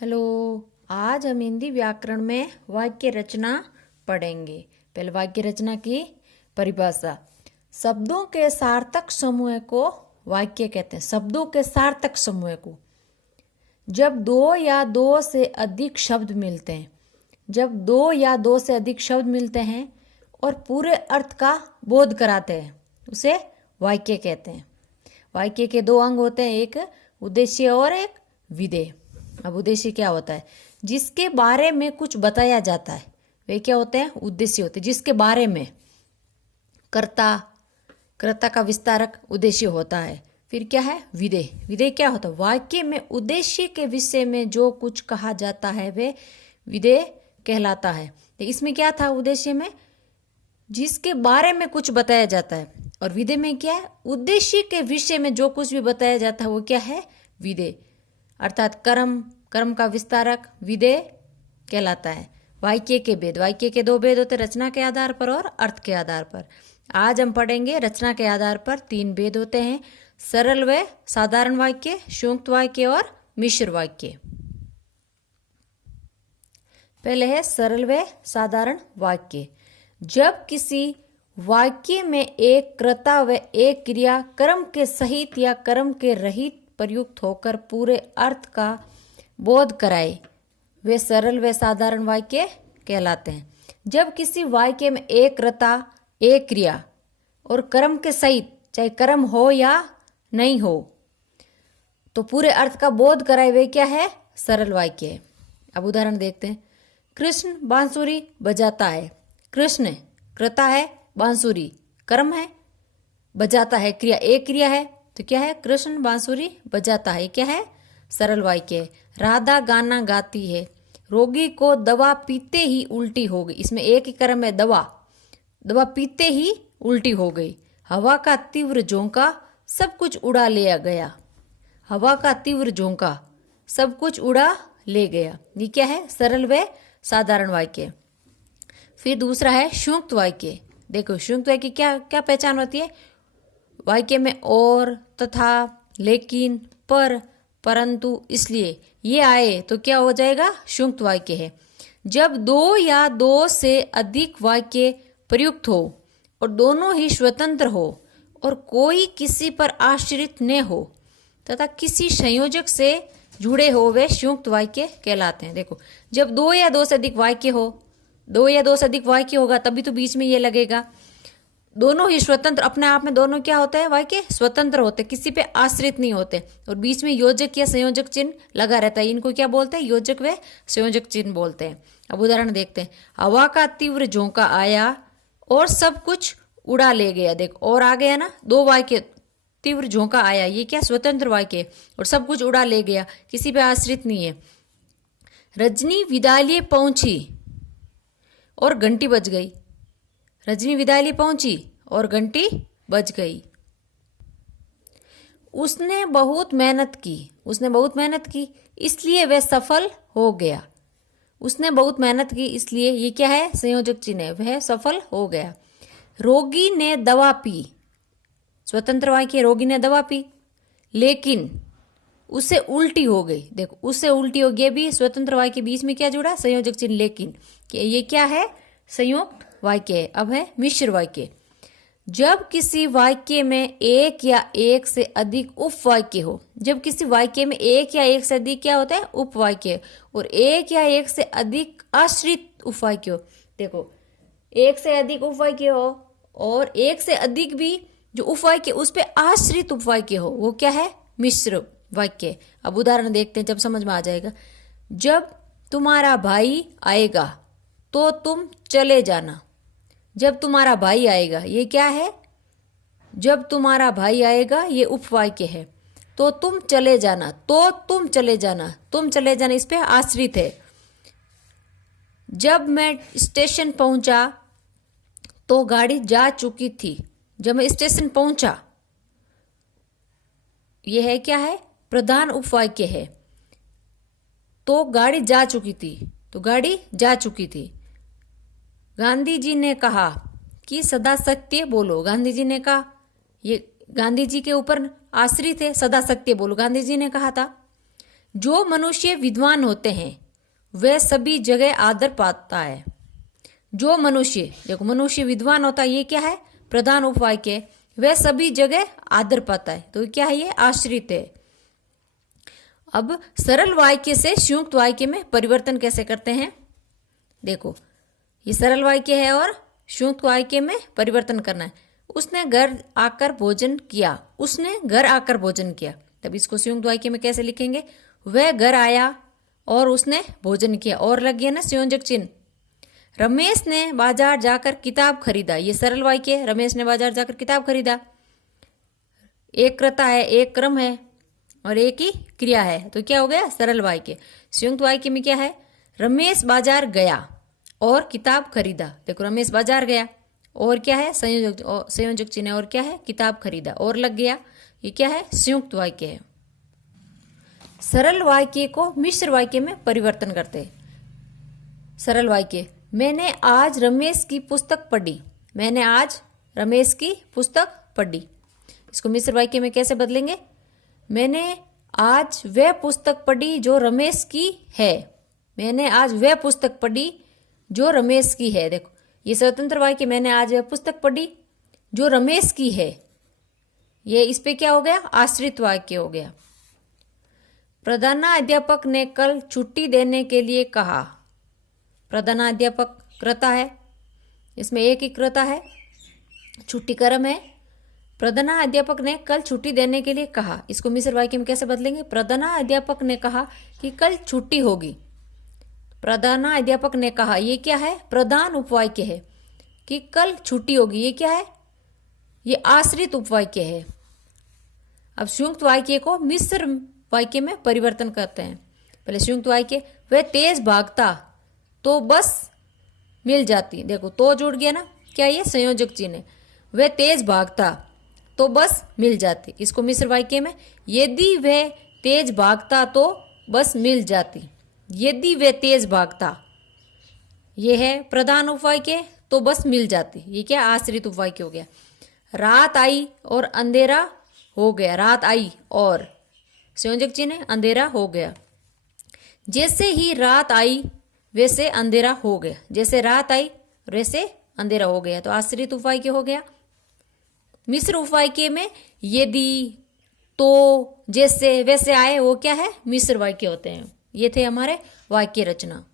Hello. आज हम हिंदी व्याकरण में वाक्य रचना पढ़ेंगे। पहले वाक्य रचना की परिभाषा। शब्दों के सार्थक समूह को वाक्य कहते हैं। शब्दों के सार्थक समूह को जब दो या दो से अधिक शब्द मिलते हैं, जब दो या दो से अधिक शब्द मिलते हैं और पूरे अर्थ का बोध कराते हैं, उसे वाक्य कहते हैं। वाक्य के दो अंग होते हैं, एक उद्देश्य और एक विधेय। अब उद्देश्य क्या होता है? जिसके बारे में कुछ बताया जाता है, वे क्या होते हैं? उद्देश्य होते हैं। जिसके बारे में कर्ता का विस्तारक उद्देश्य होता है। फिर क्या है? विधेय। विधेय क्या होता है? वाक्य में उद्देश्य के विषय में जो कुछ कहा जाता है वे विधेय कहलाता है। तो इसमें क्या था? उद्देश्य में जिसके बारे में कुछ बताया जाता है, और विधेय में क्या है? उद्देश्य के विषय में जो कुछ भी बताया जाता है वो क्या है? विधेय। अर्थात कर्म का विस्तारक विधेय कहलाता है। वाक्य के भेद। वाक्य के दो भेद होते हैं, रचना के आधार पर और अर्थ के आधार पर। आज हम पढ़ेंगे रचना के आधार पर तीन भेद होते हैं: सरल व साधारण वाक्य, संयुक्त वाक्य और मिश्र वाक्य। पहले है सरल व साधारण वाक्य। जब किसी वाक्य में एक कर्ता व एक क्रिया कर्म के सहित या कर्म के रहित प्रयुक्त होकर पूरे अर्थ का बोध कराए, वे सरल व साधारण वाक्य कहलाते हैं। जब किसी वाक्य में एक कर्ता, एक क्रिया और कर्म के सहित, चाहे कर्म हो या नहीं हो, तो पूरे अर्थ का बोध कराए, वे क्या है? सरल वाक्य है। अब उदाहरण देखते हैं। कृष्ण बांसुरी बजाता है। कृष्ण कर्ता है, बांसुरी कर्म है, बजाता है क्रिया, एक क्रिया है, तो क्या है? कृष्ण बांसुरी बजाता है। क्या है? सरल वाक्य है। राधा गाना गाती है। रोगी को दवा पीते ही उल्टी हो गई। इसमें एक ही कर्म है, दवा पीते ही उल्टी हो गई। हवा का तीव्र झोंका सब कुछ उड़ा ले गया। हवा का तीव्र झोंका सब कुछ उड़ा ले गया। ये क्या है? सरल व साधारण वाक्य। फिर दूसरा है संयुक्त वाक्य। देखो संयुक्त वाक्य क्या क्या पहचान होती है? वाक्य में और, तथा, लेकिन, पर, परंतु, इसलिए ये आए तो क्या हो जाएगा? संयुक्त वाक्य है। जब दो या दो से अधिक वाक्य प्रयुक्त हो और दोनों ही स्वतंत्र हो और कोई किसी पर आश्रित न हो तथा किसी संयोजक से जुड़े हो, वे संयुक्त वाक्य कहलाते हैं। देखो, जब दो या दो से अधिक वाक्य हो, दो या दो से अधिक वाक्य होगा तभी तो बीच में ये लगेगा। दोनों ही स्वतंत्र, अपने आप में दोनों क्या होते हैं? वाक्य स्वतंत्र होते, किसी पे आश्रित नहीं होते, और बीच में योजक या संयोजक चिन्ह लगा रहता है। इनको क्या बोलते हैं? योजक व संयोजक चिन्ह बोलते हैं। अब उदाहरण देखते हैं। हवा का तीव्र झोंका आया और सब कुछ उड़ा ले गया। देखो, और आ गया ना, दो वाक्य। तीव्र झोंका आया, ये क्या? स्वतंत्र वाक्य, और सब कुछ उड़ा ले गया, किसी पे आश्रित नहीं है। रजनी विद्यालय पहुंची और घंटी बज गई। रजनी विद्यालय पहुंची और घंटी बज गई। उसने बहुत मेहनत की। उसने बहुत मेहनत की इसलिए वह सफल हो गया। उसने बहुत मेहनत की इसलिए, ये क्या है? संयोजक चिन्ह है, वह सफल हो गया। रोगी ने दवा पी। स्वतंत्र वाक्य, रोगी ने दवा पी लेकिन उसे उल्टी हो गई। देखो, उससे उल्टी हो गई, भी स्वतंत्र वाक्य, बीच में क्या जुड़ा? संयोजक चिन्ह लेकिन। ये क्या है? संयुक्त वाक्य है। अब है मिश्र वाक्य। जब किसी वाक्य में एक या एक से अधिक उपवाक्य हो, जब किसी वाक्य में एक या एक से अधिक क्या होता है? उपवाक्य, और एक या एक से अधिक आश्रित उपवाक्य हो। देखो, एक से अधिक उपवाक्य हो और एक से अधिक भी जो उपवाक्य उस पे आश्रित उपवाक्य हो, वो क्या है? मिश्र वाक्य। अब उदाहरण देखते हैं, जब समझ में आ जाएगा। जब तुम्हारा भाई आएगा तो तुम चले जाना। जब तुम्हारा भाई आएगा, ये क्या है? जब तुम्हारा भाई आएगा, ये उपवाक्य है। तो तुम चले जाना, तो तुम चले जाना, तुम चले जाना इस पे आश्रित है। जब मैं स्टेशन पहुंचा तो गाड़ी जा चुकी थी। जब मैं स्टेशन पहुंचा, यह है क्या है? प्रधान उपवाक्य है। तो गाड़ी जा चुकी थी, तो गाड़ी जा चुकी थी। गांधी जी ने कहा कि सदा सत्य बोलो। गांधी जी ने कहा, ये गांधी जी के ऊपर आश्रित है, सदा सत्य बोलो, गांधी जी ने कहा था। जो मनुष्य विद्वान होते हैं वह सभी जगह आदर पाता है। जो मनुष्य, देखो मनुष्य विद्वान होता है, ये क्या है? प्रधान उपवाक्य। वह सभी जगह आदर पाता है, तो क्या है? ये आश्रित है। अब सरल वाक्य से संयुक्त वाक्य में परिवर्तन कैसे करते हैं? देखो ये सरल वाक्य है और संयुक्त वाक्य में परिवर्तन करना है। उसने घर आकर भोजन किया, उसने घर आकर भोजन किया। तब इसको संयुक्त वाक्य में कैसे लिखेंगे? वह घर आया और उसने भोजन किया, और लग गया ना संयोजक चिन्ह। रमेश ने बाजार जाकर किताब खरीदा, ये सरल वाक्य है। रमेश ने बाजार जाकर किताब खरीदा। एक कर्ता है, एक क्रम है और एक ही क्रिया है, तो क्या हो गया? सरल वाक्य। संयुक्त वाक्य में क्या है? रमेश बाजार गया और किताब खरीदा। देखो रमेश बाजार गया और क्या है? संयोजक चिन्ह है, और क्या है? किताब खरीदा, और लग गया। ये क्या है? संयुक्त वाक्य है। सरल वाक्य को मिश्र वाक्य में परिवर्तन करते हैं। सरल वाक्य, मैंने आज रमेश की पुस्तक पढ़ी। मैंने आज रमेश की पुस्तक पढ़ी। इसको मिश्र वाक्य में कैसे बदलेंगे? मैंने आज वह पुस्तक पढ़ी जो रमेश की है। मैंने आज वह पुस्तक पढ़ी जो रमेश की है। देखो ये स्वतंत्र वाक्य, मैंने आज वह पुस्तक पढ़ी जो रमेश की है, ये इस पे क्या हो गया? आश्रित वाक्य हो गया। प्रधानाध्यापक ने कल छुट्टी देने के लिए कहा। प्रधानाध्यापक कर्ता है, इसमें एक ही कर्ता है, छुट्टी कर्म है। प्रधानाध्यापक ने कल छुट्टी देने के लिए कहा, इसको मिश्र वाक्य में कैसे बदलेंगे? प्रधानाध्यापक ने कहा कि कल छुट्टी होगी। प्रधानाध्यापक ने कहा, ये क्या है? प्रधान उपवाक्य है कि कल छुट्टी होगी, ये क्या है? ये आश्रित उपवाक्य है। अब संयुक्त वाक्य को मिश्र वाक्य में परिवर्तन करते हैं। पहले संयुक्त वाक्य, वह तेज भागता तो बस मिल जाती। देखो तो जुड़ गया ना, क्या ये? संयोजक चिन्ह है। वह तेज भागता तो बस मिल जाती। इसको मिश्र वाक्य में, यदि वह तेज भागता तो बस मिल जाती। यदि वह तेज भागता, ये है प्रधान उपवाक्य, तो बस मिल जाती। ये क्या? आश्रित उपवाक्य हो गया। रात आई और अंधेरा हो गया। रात आई और संयोजक चिन्ह है, अंधेरा हो गया। जैसे ही रात आई वैसे अंधेरा हो गया। जैसे रात आई वैसे अंधेरा हो गया, तो आश्रित उपवाक्य हो गया। मिश्र उपवाक्य में यदि, तो, जैसे, वैसे आए, वो क्या है? मिश्र वाक्य होते हैं। ये थे हमारे वाक्य रचना।